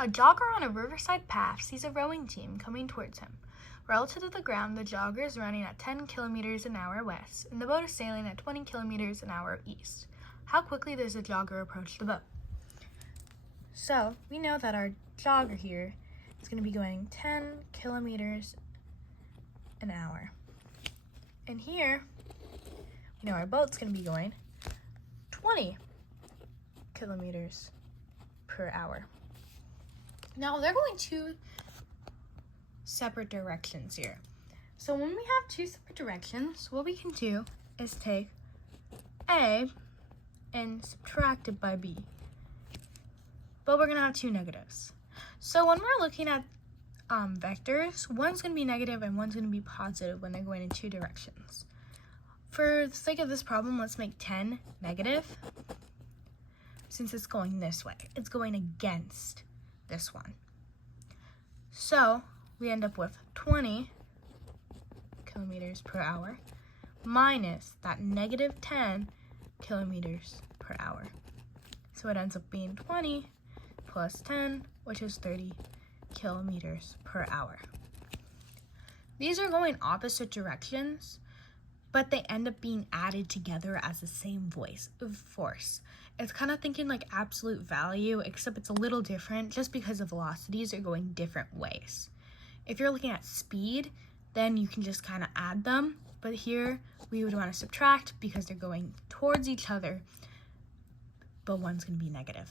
A jogger on a riverside path sees a rowing team coming towards him. Relative to the ground, the jogger is running at 10 kilometers an hour west, and the boat is sailing at 20 kilometers an hour east. How quickly does the jogger approach the boat? So, we know that our jogger here is going to be going 10 kilometers an hour. And here, we know our boat's going to be going 20 kilometers per hour. Now, they're going two separate directions here. So when we have two separate directions, what we can do is take A and subtract it by B. But we're going to have two negatives. So when we're looking at vectors, one's going to be negative and one's going to be positive when they're going in two directions. For the sake of this problem, let's make 10 negative. Since it's going this way, it's going against this one. So we end up with 20 kilometers per hour minus that negative 10 kilometers per hour. So it ends up being 20 plus 10, which is 30 kilometers per hour. These are going opposite directions, but they end up being added together as the same force. It's kind of thinking like absolute value, except it's a little different just because the velocities are going different ways. If you're looking at speed, then you can just kind of add them, but here we would want to subtract because they're going towards each other, but one's going to be negative.